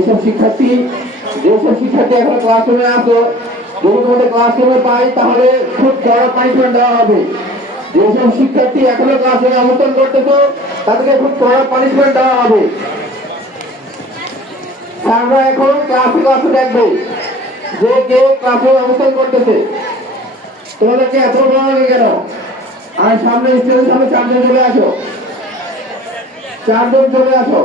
যেসব শিক্ষার্থী এখনো ক্লাসরুমে আসো, যদি তোমাদের ক্লাসরুমে পাই তাহলে খুব কড়া পানিশমেন্ট দেওয়া হবে। যেসব শিক্ষার্থী এখনো ক্লাসরুমে অবস্থান করতেছো তাদেরকে খুব কড়া পানিশমেন্ট দেওয়া হবে। স্যাররা এখন ক্লাসে দেখবে যে কে ক্লাসরুমে অবস্থান করতেছে। তোমাদেরকে এত বড় লাগে কেন? আর সামনে স্টেজের সামনে 4 জন চলে আসো, 4 জন চলে আসো।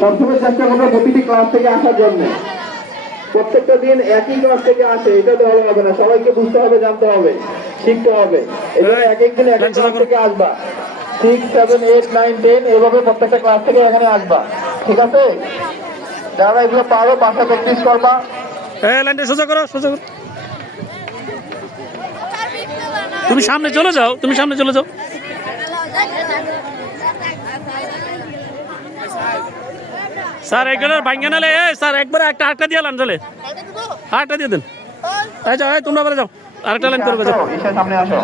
সবসময় চেষ্টা করবো প্রতিটি ক্লাস থেকে আসার জন্য। প্রত্যেকটা দিন একই ক্লাস থেকে আসে, এটা তো ভালো হবে না। সবাইকে বুঝতে হবে, জানতে হবে, শিখতে হবে। এজন্য এক একদিন এক এক ক্লাস থেকে আসবা। 6, 7, 8, 9, 10 এভাবে প্রত্যেকটা ক্লাস থেকে এখানে আসবা, ঠিক আছে? যারা এগুলো পারো বাসা প্র্যাকটিস করবা। সোজা করো। তুমি সামনে চলে যাও, স্যার এগুলো ভাঙ্গে নালে স্যার একবারে একটা আটটা দিয়ে আলান চলে, আটটা দিয়ে দেন। যাও তোমরা বলে যাও, আরেকটা লাইন করবে যাও, সামনে আসো।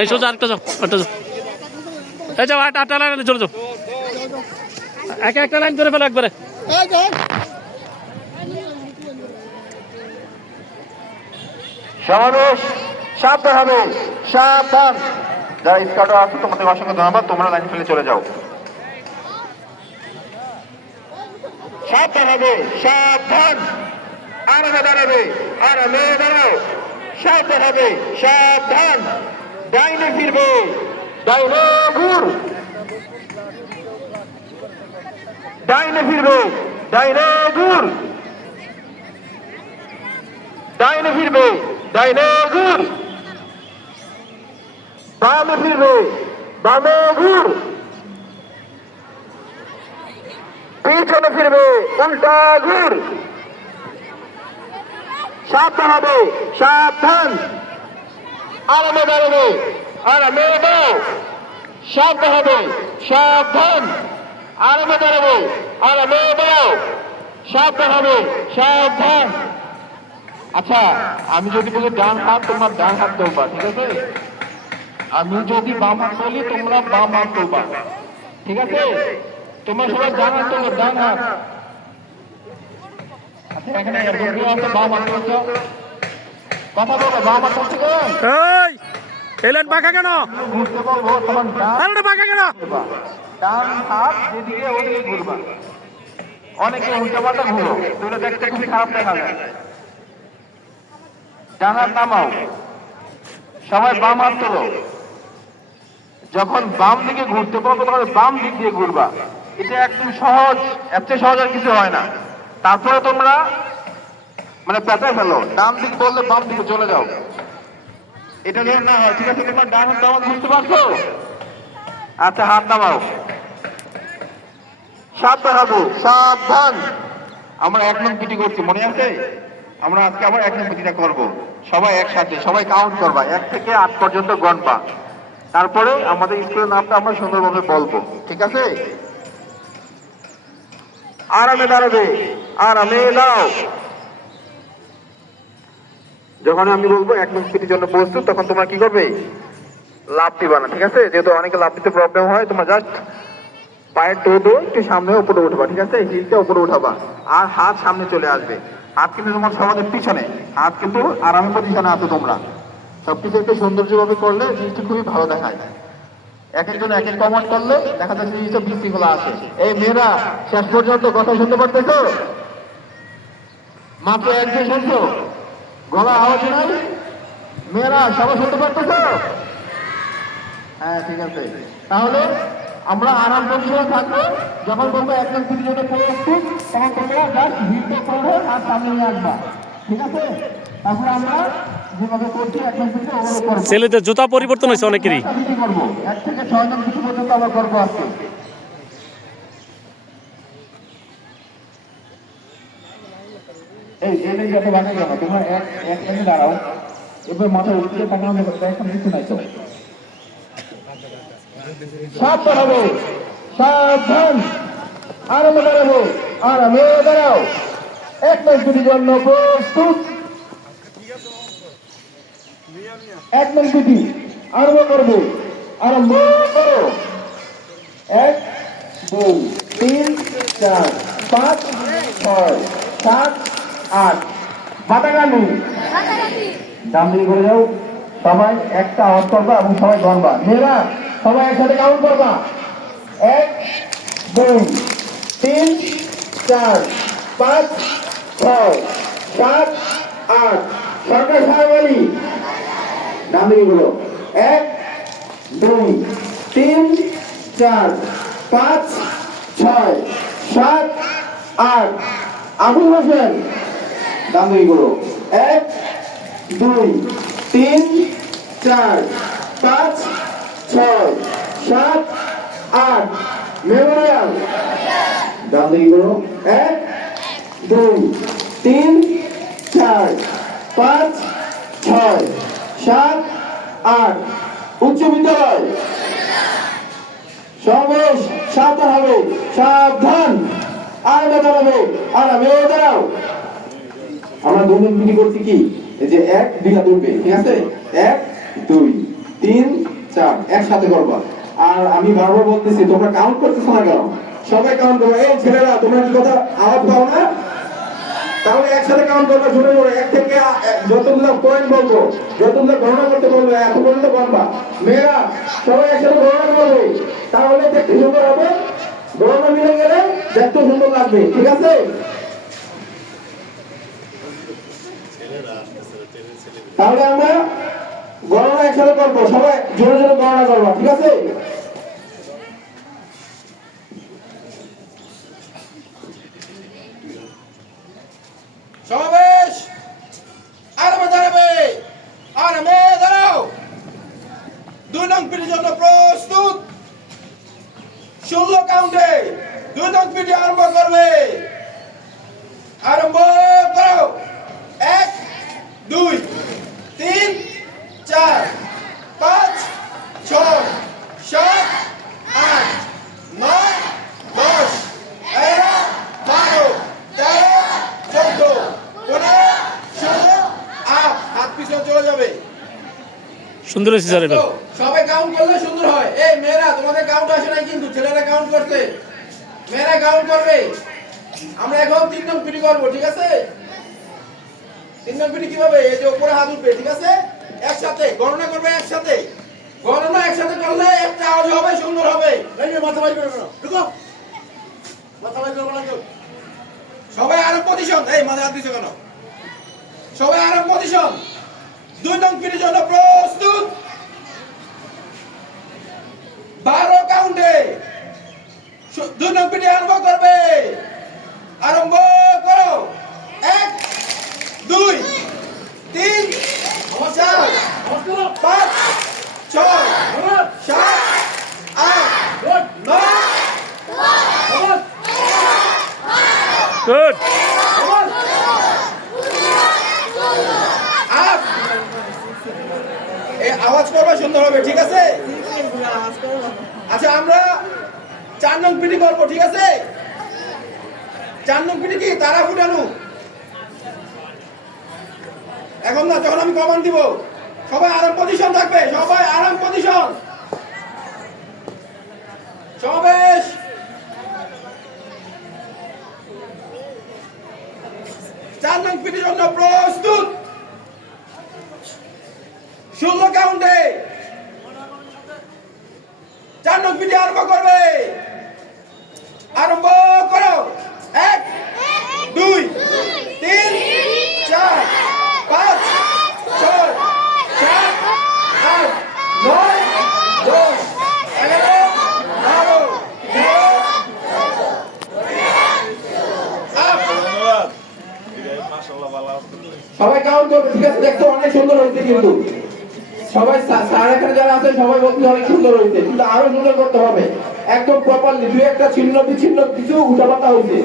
এই সোজা আরেকটা যাও, যাও 8টা লাইনে চলে যাও, একটা লাইন করে ফেলো একবারে। সমাবেশ সাবধান হবে, সাবধান। যারা স্কাউট আছো তোমাদের অসংখ্য ধন্যবাদ, তোমরা লাইন ফেলে চলে যাও। সাবধান হবে, সাবধান। আরামে দাঁড়াবে, আরামে দাঁড়াও। সাবধান হবে, সাবধান। ডাইনে ফিরবে, ডাইনে ঘুর। ডাইনে ফিরবে, ডাইনে ঘুর। ডাইনে ফিরবে, ডাইনে ঘুর। বামে ফিরবে, বামে ঘুর। পিছনে ফিরবে, উল্টা ঘুর। সাবধান হবে, সাবধান। আরামে দাঁড়াবে, আরামে দাও। সাবধান হবে, সাবধান। আরামে দাঁড়াবে, আরামে দাও। সাবধান হবে, সাবধান। আচ্ছা, আমি যদি বলি ডান হাত, তোমরা ডান হাত তুলবা, ঠিক আছে? আমি যদি বাম হাত বলি তোমরা বাম হাত তুলবা, ঠিক আছে? তোমরা সবাই ডান হাত তোলো, ডান হাত। আচ্ছা, এখানে বাম হাত তুলছ, কথা বলো, বাম হাত তুলছে এলেন বাঁকা কেন? বুঝতে পারবো তোমার বাঁকা কেন? ডান হাত যেদিকে ওদিকে ঘুরবা। অনেকে উল্টা পাল্টা ঘুরো, তুলে দেখতে খুবই খারাপ দেখা যায়। ডান হাত নামাও, সবাই বাম হাত তোলো। যখন বাম দিকে ঘুরতে পারবো তখন বাম দিক দিয়ে ঘুরবা। এটা একদম সহজ, এর চেয়ে সহজ আর কিছু হয় না। তারপরে তোমরা মানে পেঁচায় ফেলো, ডান দিক বললে বাম দিকে চলে যাও। এটা যেন না হয়, ঠিক আছে? তোমার ডান হাত নামাও, বুঝতে পারছো? আচ্ছা, হাত নামাও। সাবধান হবো, সাবধান। আমরা 1 নং পিটি করছি, মনে আছে? আমরা আজকে আবার 1 নং পিটিটা করবো সবাই একসাথে। সবাই কাউন্ট করবা, 1 থেকে 8 পর্যন্ত গণবা। তারপরে আমাদের স্কুলের নামটা আমরা সুন্দরভাবে বলবো, ঠিক আছে? আরামে দাঁড়াবে, আরামে দাও। যখন আমি বলবো 1 নং পিটির জন্য প্রস্তুত, তখন তোমরা কি করবে? লাফ দিবা না, ঠিক আছে? যেহেতু অনেকে লাফ দিতে প্রবলেম হয়, তোমরা জাস্ট পায়ের টো একটু সামনে উপরে উঠবা, ঠিক আছে? হিলটা উপরে উঠাবা, আর হাত সামনে চলে আসবে। হাত কিন্তু তোমার সমাজের পিছনে, হাত কিন্তু আরামের পজিশনে আছো তোমরা। সবকিছু একটু সৌন্দর্যভাবে করলে জিনিসটা খুবই ভালো দেখায়। এক একজন এক এক কমেন্ট করলে দেখা যাচ্ছে জিনিসটা বিশৃঙ্খলা আসে। এই মেয়েরা শেষ পর্যন্ত কথা শুনতে পারতেছো? মাত্র একজন শুনছো, গলা আওয়াজ নাই? মেয়েরা সবাই শুনতে পারতেছো? হ্যাঁ, ঠিক আছে। তাহলে আমরা আরাম পজিশনে থাকবো। যখন বলবো 1 নং পিটির জন্য প্রস্তুত, তখন তোমরা জাস্ট হিলটা করবে আর সামনে নিয়ে আসবা, ঠিক আছে? তারপরে আমরা যেভাবে করছি 1 নং পিটিতে ওভাবে করবো। ছেলেদের জুতা পরিবর্তন হয়েছে অনেকেরই। 1 থেকে 6 নং পিটি পর্যন্ত আমরা করবো আজকে। এই এনে যত বাকি গেল, তোমরা এক এনে দাঁড়াও। এবার মাথা উঠিয়ে তাকানো যাবে, এখন কিছু নাই তো। সাবধান হবে, সাবধান। আরামে দাঁড়াবো, আরামে দাঁড়াও। 1 নং পিটির জন্য প্রস্তুত। 1 নং পিটি আরম্ভ করবো, আরম্ভ করো। 1 2 3 4 5 6 7 8 মাতাকানি ডান দিকে করে যাও সবাই একটা আওয়াজ করবা এবং সবাই গণবা মেয়েরা সবাই একসাথে কাউন্ট করবা 1 2 3 4 5 6 7 8 সরকার সাহেব আলী ডান দিকে গুলো 1 2 3 4 5 6 7 8 আবুল হোসেন ডান দিকে গুলো 1 2 3 4 5 6 7 8 মেমোরিয়াল ডান দিকে গুলো 1 2 3 4 5 6 7 8 উচ্চ বিদ্যালয় সমাবেশ সাবধান হবে সাবধান আর দাঁড়াবে আর মেয়ে দাঁড়াও আমরা দুজন মিটি করছি কি এই যে 1 2 হাত উঠবে ঠিক আছে 1 2 3 4 একসাথে করবা আর আমি বারবার বলতেছি তোমরা কাউন্ট করতেছো না কেন সবাই কাউন্ট করবে এই ছেলেরা তোমরা কি কথা আওয়াজ পাও না তাহলে একসাথে কাউন্ট করবা শুনে পড়ে 1 থেকে যতগুলো পয়েন্ট বলবো যতগুলো গণনা করতে বলবো এত পর্যন্ত গণবা মেয়েরা সবাই একসাথে গণনা করবে তাহলে দেখতে সুন্দর হবে গণনা মিলে গেলে দেখতে সুন্দর লাগবে ঠিক আছে তাহলে আমরা গণনা একসাথে করবো সবাই জোরে জোরে গণনা করবো ঠিক আছে সমাবেশ আরামে দাঁড়াবে আরামে দাঁড়াও 2 নং পিটির জন্য প্রস্তুত 16 কাউন্টে 2 নং পিটি আরম্ভ করবে আরম্ভ করো 1 2 3 4 5 6 7 8 9 10 11 12 13 14 15 16 হাত পিছনে চলে যাবে সুন্দর হয়েছে স্যার এটা সবাই কাউন্ট করলে সুন্দর হয় এই মেয়েরা তোমাদের কাউন্ট আসে নাই কিন্তু ছেলেরা কাউন্ট করতে মেয়েরা কাউন্ট করবে আমরা এখন 3 নং পিটি করব ঠিক আছে 3 নং পিটি কিভাবে এই যে উপরে হাত উঠবে ঠিক আছে একসাথে গণনা করবে একসাথে গণনা একসাথে করলে একটা আওয়াজ হবে সুন্দর হবে এই যে মাথা বাইর করে নাও ঢুকো মাথা বাইর করবে না কেউ সবাই আরাম পজিশন এই মাথা হাত দিছো কেন সবাই আরাম পজিশন 2 নং পিটির জন্য প্রস্তুত 12 কাউন্টে 2 নং পিটি আরম্ভ করবে আরম্ভ করো 1 2 3 4 5 6 7 8 9 গুড আওয়াজ করবে সুন্দর হবে ঠিক আছে আচ্ছা আমরা 4 নং পিটি করবো ঠিক আছে 4 নং পিটি কি তারা ফুটানো এখন না যখন আমি কমান্ড দিব সবাই আরাম পজিশন থাকবে সবাই আরাম পজিশন সমাবেশ 4 নং পিটির জন্য প্রস্তুত 16 কাউন্টে 4 নং পিটি আরম্ভ করবে আরম্ভ করো 1 2 3 4 5 6 7 8 9 10 11 12 সবাই কাউন্ট করবে ঠিক আছে দেখতে অনেক সুন্দর হয়েছে কিন্তু সবাই স্যার এখানে যারা আছে সবাই বলতে অনেক সুন্দর হয়েছে কিন্তু আরো সুন্দর করতে হবে একদম প্রপারলি দুই একটা ছিন্ন বিচ্ছিন্ন কিছু উল্টাপাল্টা হয়েছে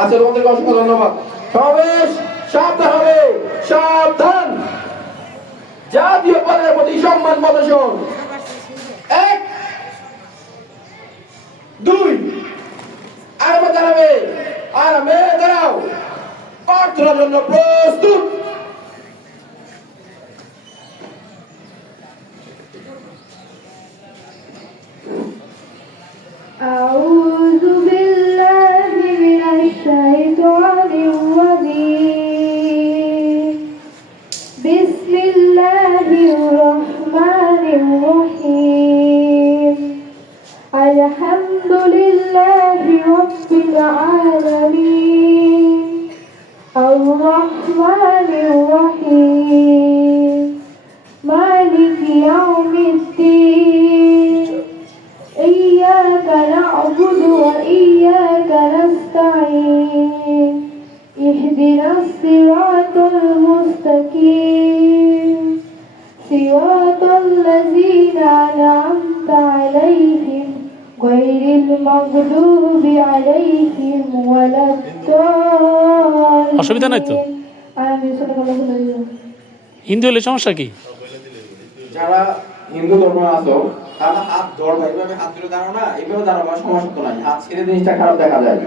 আচ্ছা তোমাদেরকে অসংখ্য ধন্যবাদ সমাবেশ সাবধান হবে সাবধান জাতীয় পদের প্রতি সম্মান প্রদর্শন 1 2 আরামে দাঁড়াবে আরামে দাঁড়াও প্রার্থনার জন্য প্রস্তুত أعوذ الحمد لله رب العالمين الرحمن الرحيم مالك يوم الدين إياك نعبد وإياك نستعين اهدنا الصراط المستقيم صراط الذين أنعمت عليهم غير المغضوب عليهم ولا অসুবিধা নাই তো? الضالين آمين صدق الله العظيم হিন্দু হলে সমস্যা কি? যারা হিন্দু ধর্ম আছো তারা হাত ধরবা, এইভাবে হাত ধরে দাঁড়াও না, এইভাবে দাঁড়াবা, সমস্যা তো নাই। হাত ছেড়ে জিনিসটা খারাপ দেখা যায়।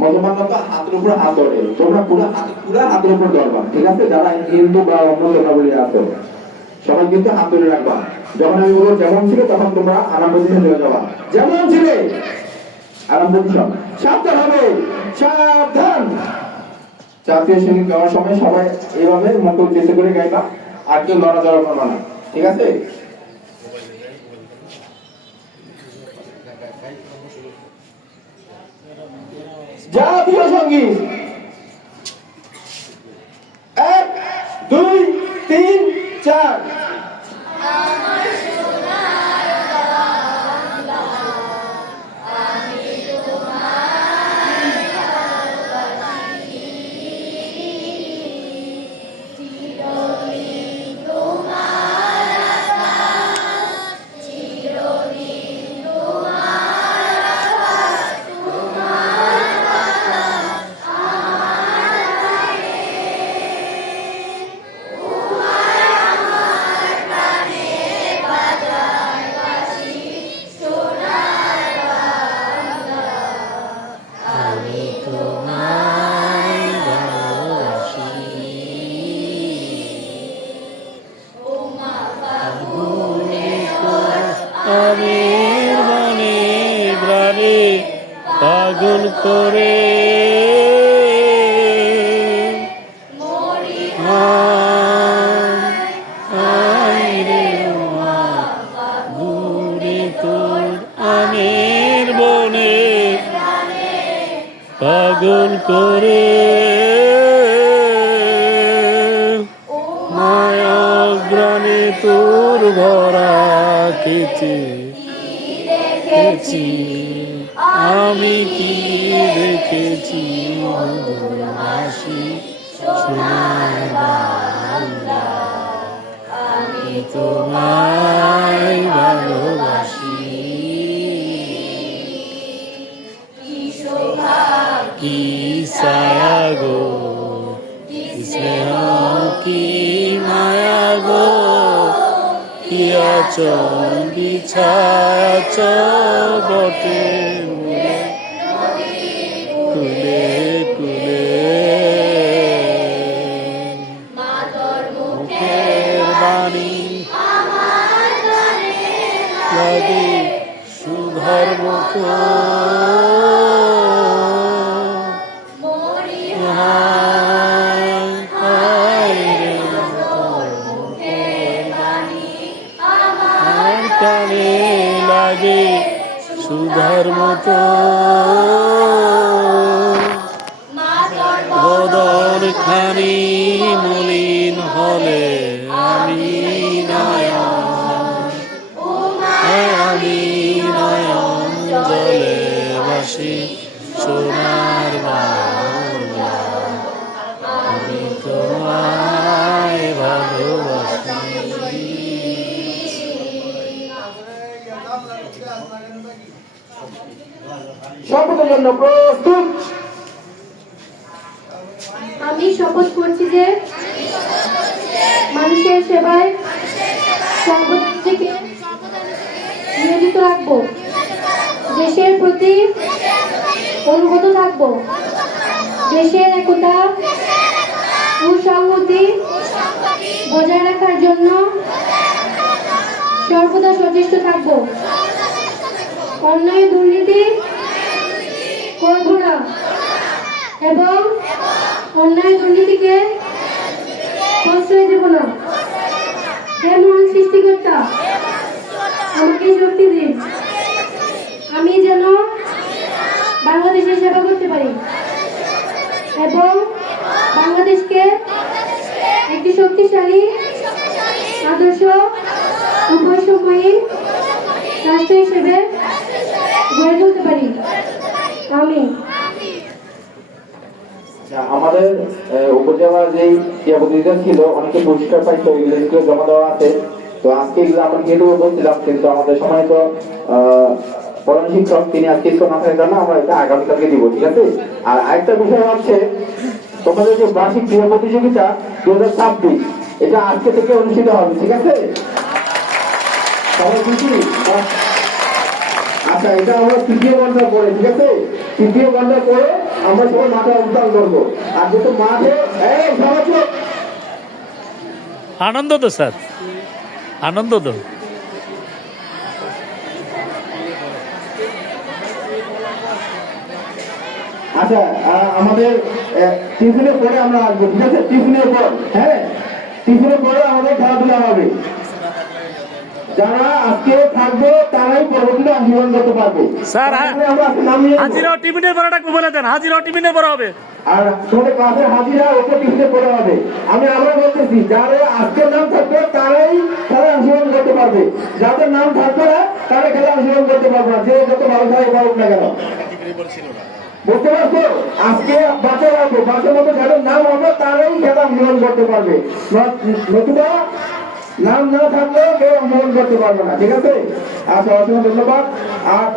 মুসলমানরা তো হাতের উপর হাত ধরে, তোমরা পুরো হাতের উপর ধরবা, ঠিক আছে? যারা হিন্দু বা অন্য ধর্মাবলী আছো সবাই কিন্তু হাত ধরে রাখবা। যখন আমি বলবো যেমন ছিল তখন তোমরা আরাম পজিশন চলে যাবা। যেমন ছিলে আরাম পজিশন। সাবধান হবে, সাবধান। জাতীয় সঙ্গীত গাওয়ার সময় সবাই এইভাবে মুখ উদ্দেশ্য করে গাইবা, আর কেউ নড়াচড়া করবা না, ঠিক আছে? জাতীয় সঙ্গীত 1 2 3 4। আমির মনে প্রাণে পাগল করে আমির বনে পাগল করে মায়া গ্রামে তোর ভরা কেচে দেখেছি আমি কি দেখেছি হাসি সোনার বাংলা আমি তোমায় ভালোবাসি কি ছায়া গো কি স্নেহ কি মায়া গো কি আচল বিছায়াছ বটে কুলে কুলে মুখের বাণী লাগে সুধর মুখ কানে লাগে সুধার মতো বদর খানি মলিন হলে আমি নয়ন জলে বাসি সোনার বাংলা আমি তোমায় ভালোবাসি। শপথের জন্য প্রস্তুত। আমি শপথ করছি যে মানুষের সেবায় সর্বদাকে নিয়োজিত রাখব, দেশের প্রতি অনুগত থাকব, দেশের একতা ও সংহতি বজায় রাখার জন্য সর্বদা সচেষ্ট থাকব, অন্যায় দুর্নীতি করব না এবং অন্যায় দুর্নীতিকে প্রশ্রয় দেব না। হে মহান সৃষ্টিকর্তা, আমাকে শক্তি দিন আমি যেন বাংলাদেশের সেবা করতে পারি এবং বাংলাদেশকে একটি শক্তিশালী আদর্শ ও বৈষম্যহীন রাষ্ট্র হিসেবে গড়ে তুলতে পারি। আমি আমাদের উপজেলার যেই ক্রীড়া প্রতিযোগিতা ছিল অনেকে পুরস্কার পাইতো, এগুলো জমা দেওয়া আছে। তো আজকে এগুলো আমরা কেটে বলছিলাম, কিন্তু আমাদের সময় তো প্রধান শিক্ষক তিনি আজকে স্কুল না থাকার জন্য আমরা এটা আগামীকালকে দিব, ঠিক আছে। আর আরেকটা বিষয় হচ্ছে তোমাদের যে বার্ষিক ক্রীড়া প্রতিযোগিতা 2026 এটা আজকে থেকে অনুষ্ঠিত হবে, ঠিক আছে। সবাই খুশি? আচ্ছা, এটা আমরা তৃতীয় ঘন্টা পরে, ঠিক আছে, তৃতীয় ঘন্টা পরে আমরা সবাই মাঠে অবস্থান করবো। আর যেহেতু মাঠে আনন্দ তো স্যার, আনন্দ তো। আচ্ছা, আমাদের টিফিনের পরে আমরা আসবো, ঠিক আছে, টিফিনের পর। হ্যাঁ, টিফিনের পরে আমাদের খেলাধুলা হবে। যারা আজকে থাকবে তারাই পরবর্তীতে অংশগ্রহণ করতে পারবে। স্যার, আমরা আজকে নামিয়ে দেব। হাজিরাও টিফিনের পরে ডাকবো বলে দেন, হাজিরাও টিফিনের পরে হবে। আর তোমাদের ক্লাসের হাজিরা ওকে টিফিনে পড়ে হবে। আমি আবার বলতেছি, যারা আজকের নাম থাকবে তারাই খেলা অংশগ্রহণ করতে পারবে, যাদের নাম থাকবে না তারা খেলা অংশগ্রহণ করতে পারবে না, যে যত ভালো খেলাই পারুক না কেন। বুঝতে পারছো? আজকে বাচ্চা রাখবো, বাচ্চার মতো যাদের নাম হবে তারাই খেলা অংশগ্রহণ করতে পারবে, নতুবা নাম না থাকলেও কেউ অংশগ্রহণ করতে পারবে না, ঠিক আছে। আচ্ছা, অসংখ্য ধন্যবাদ। আর